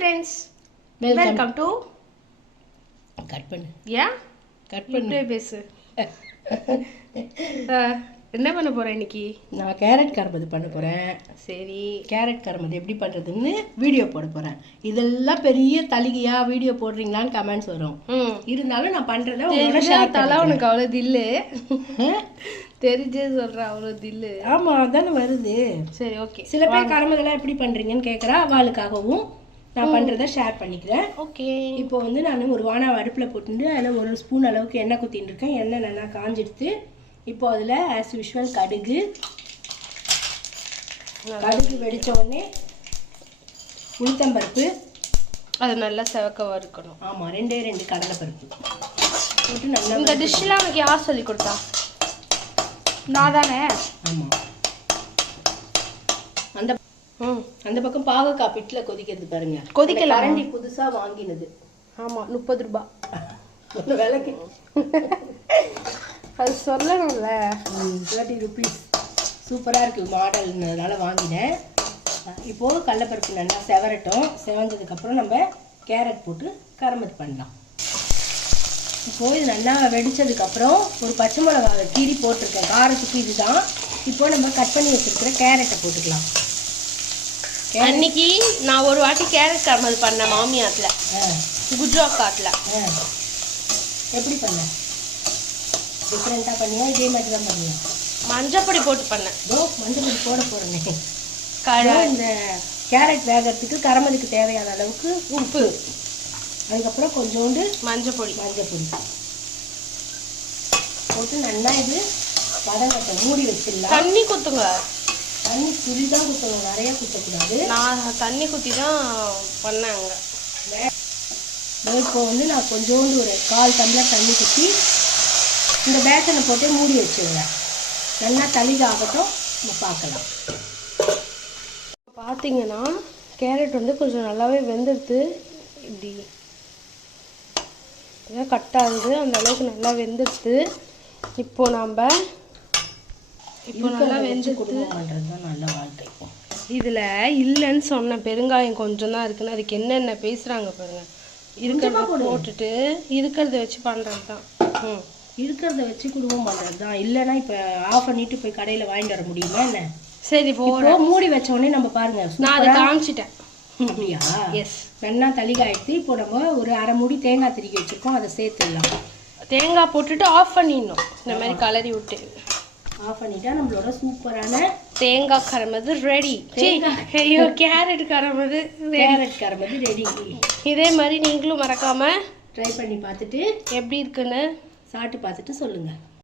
friends, welcome to cut பண்ணு. yeah cut பண்ணு. பேசு. என்ன பண்ண போறேன் இன்னைக்கு? நான் கேரட் கரமது பண்ண போறேன். சரி, கேரட் கரமது எப்படி பண்றதுன்னு வீடியோ போட போறேன். இதெல்லாம் பெரிய தலிகையா வீடியோ போடுறீங்களான்னு கமெண்ட்ஸ் வரும். இருந்தாலும் நான் பண்றத உங்களோட ஷேர் தல உனக்கு அவ்வளவு தில்லு தெரிஞ்சே சொல்ற அவ்வளவு தில்லு. ஆமா அதானே வருது. சரி ஓகே. சில பேர் கரமதெல்லாம் எப்படி பண்றீங்கன்னு கேட்குறா. அவளுக்காகவும் நான் பண்றத ஷேர் பண்ணிக்கிறேன். ஓகே. இப்போ வந்து நான் ஒரு வானா அடுப்பில் போட்டுட்டு அதில் ஒரு ஸ்பூன் அளவுக்கு எண்ணெய் குத்தின்னு இருக்கேன். எண்ணெய் நல்லா காஞ்சிடுத்து. இப்போ அதில் ஆஸ் யூஷுவல் கடுகு வெடித்த உடனே உளுத்தம்பருப்பு, அது நல்லா செவக்க வறுக்கணும். ஆமாம், ரெண்டு கடலைப்பருப்பு போட்டு நல்லா. இந்த டிஷ்ஷெலாம் எனக்கு யார் சொல்லி கொடுத்தா? நான் தானே. ஆமாம், அந்த பக்கம் பாகக்காய் பிட்டில் கொதிக்கிறது பாருங்க. கொதிக்கல, கரண்டி புதுசாக வாங்கினது. ஆமாம், 30 ரூபாய் விலைக்கு. அது சொல்லணும்ல. 30 rupees. சூப்பராக இருக்குது மாடல்ன்றதுனால வாங்கினேன். இப்போது கடலைப்பருப்பு நல்லா செவரட்டும். செவந்ததுக்கப்புறம் நம்ம கேரட் போட்டு கரமது பண்ணலாம். இப்போது இது நல்லா வெடித்ததுக்கப்புறம் ஒரு பச்சை மிளகாவை கீரி போட்டிருக்கேன். காரத்துக்கு இதுதான். இப்போது நம்ம கட் பண்ணி வச்சுருக்கிற கேரட்டை போட்டுக்கலாம். அன்னைக்கு நான் ஒரு வாட்டி கேரட் கரமது பண்ணேன் மாமியாத்தில், குஜராத்தில். எப்படி பண்ண? டிஃப்ரெண்ட்டாக பண்ணியா இதே மாதிரி தான் பண்ணியா? மஞ்சப்பொடி போட்டு பண்ணேன். மஞ்சப்பொடி போட போகிறேன். இந்த கேரட் வேகிறதுக்கு கரமதுக்கு தேவையான அளவுக்கு உப்பு, அதுக்கப்புறம் கொஞ்சோண்டு மஞ்சப்பொடி போட்டு நல்லா இது வதங்கட்டும். மூடி வச்சிடலாம். தண்ணி குத்துங்க. தண்ணி துளி தான் குத்தணும், நிறைய குத்தக்கூடாது. நான் தண்ணி குத்தி தான் பண்ணேங்க. இப்போ வந்து நான் கொஞ்சோண்டு ஒரு 1/4 டம்ளர் தண்ணி குத்தி இந்த பேசனை போட்டு மூடி வச்சுருவேன். நல்லா தளிக ஆகட்டும், நம்ம பார்க்கலாம். பார்த்தீங்கன்னா கேரட் வந்து கொஞ்சம் நல்லாவே வெந்துடுது. இப்படி இதான் கட் ஆகுது, அந்த அளவுக்கு நல்லா வெந்துடுது. இப்போ நம்ம நல்லா வெந்து குடும்பம் பண்ணுறது தான் நல்ல வாழ்க்கை. இதில் இல்லைன்னு சொன்ன பெருங்காயம் கொஞ்சம் தான் இருக்குன்னு அதுக்கு என்னென்ன பேசுகிறாங்க பாருங்க. இருக்கிறத போட்டுட்டு இருக்கிறத வச்சு பண்ணுறது தான். இருக்கிறத வச்சு குடும்பம் பண்ணுறது தான். இல்லைன்னா இப்போ ஆஃப் பண்ணிட்டு போய் கடையில் வாங்கிட்டு வர முடியுமா என்ன? சரி, இப்போ மூடி வச்ச உடனே நம்ம பாருங்க, நான் அதை காமிச்சிட்டேன். அப்படியா? எஸ், நல்லா தளிகாய்த்து. இப்போ நம்ம ஒரு அரை மூடி தேங்காய் திருக்கி வச்சுருக்கோம், அதை சேர்த்துடலாம். தேங்காய் போட்டுட்டு ஆஃப் பண்ணிடணும். இந்த மாதிரி கலரி விட்டு ஆஃப் பண்ணிட்டா நம்மளோட சூப்பரான தேங்காய் கரமது ரெடி. ஐயோ, கேரட் கரமது ரெடி. இதே மாதிரி நீங்களும் மறக்காம ட்ரை பண்ணி பார்த்துட்டு எப்படி இருக்குன்னு சாப்பிட்டு பார்த்துட்டு சொல்லுங்கள்.